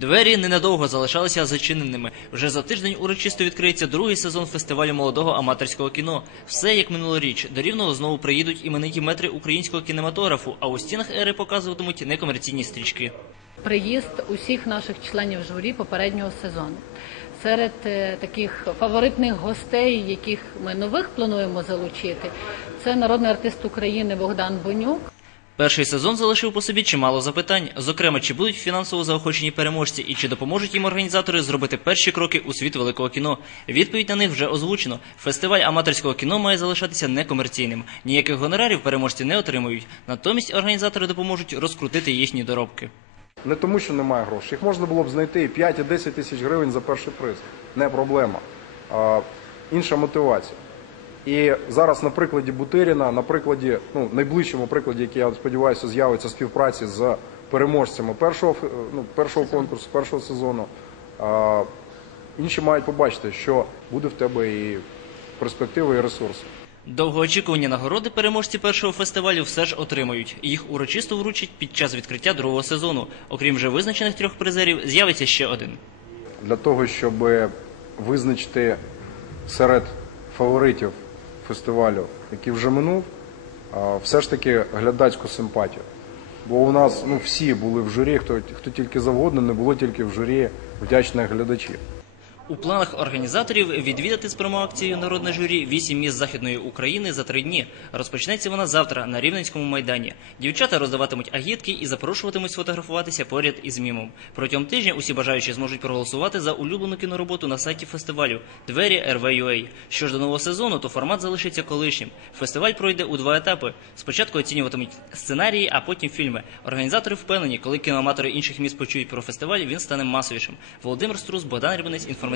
Двері ненадовго залишалися зачиненими. Вже за тиждень урочисто відкриється другий сезон фестивалю молодого аматорського кіно. Все як минулоріч. До рівного знову приїдуть імениті метри українського кінематографу, а у стінах ери показуватимуть некомерційні стрічки. приїзд усіх наших членів журі попереднього сезону. Серед е, таких фаворитних гостей, яких ми нових плануємо залучити, це народний артист України Богдан Бонюк. Перший сезон залишив по собі чимало запитань. Зокрема, чи будуть фінансово заохочені переможці і чи допоможуть їм організатори зробити перші кроки у світ великого кіно. Відповідь на них вже озвучено. Фестиваль аматорського кіно має залишатися некомерційним. Ніяких гонорарів переможці не отримують. Натомість організатори допоможуть розкрутити їхні доробки. Не тому, що немає грошей. Їх можна було б знайти і 5 і 10 тисяч гривень за перший приз. Не проблема. А, інша мотивація. І зараз на прикладі Бутеріна, на прикладі, ну, найближчому прикладі, який я сподіваюся, з'явиться співпраці з переможцями першого, ф- ну, першого конкурсу, першого сезону. А, інші мають побачити, що буде в тебе і перспективи, і ресурси. Довгоочікувані нагороди переможці першого фестивалю все ж отримають. Їх урочисто вручать під час відкриття другого сезону. Окрім вже визначених трьох призерів, з'явиться ще один. для того, щоб визначити серед фаворитів фестивалю, який вже минув, все ж таки глядацьку симпатію. Бо у нас ну, всі були в журі, хто, хто тільки завгодно, не було тільки в журі вдячних глядачів. У планах організаторів відвідати з промоакцією народне журі вісім міст західної України за три дні. Розпочнеться вона завтра на Рівненському майдані. Дівчата роздаватимуть агітки і запрошуватимуть сфотографуватися поряд із мімом. Протягом тижня усі бажаючі зможуть проголосувати за улюблену кінороботу на сайті фестивалю двері RV.ua. Що ж до нового сезону, то формат залишиться колишнім. Фестиваль пройде у два етапи. Спочатку оцінюватимуть сценарії, а потім фільми. Організатори впевнені, коли кіноаматори інших міст почують про фестиваль, він стане масовішим. Володимир Струс, Богдан Рибинець,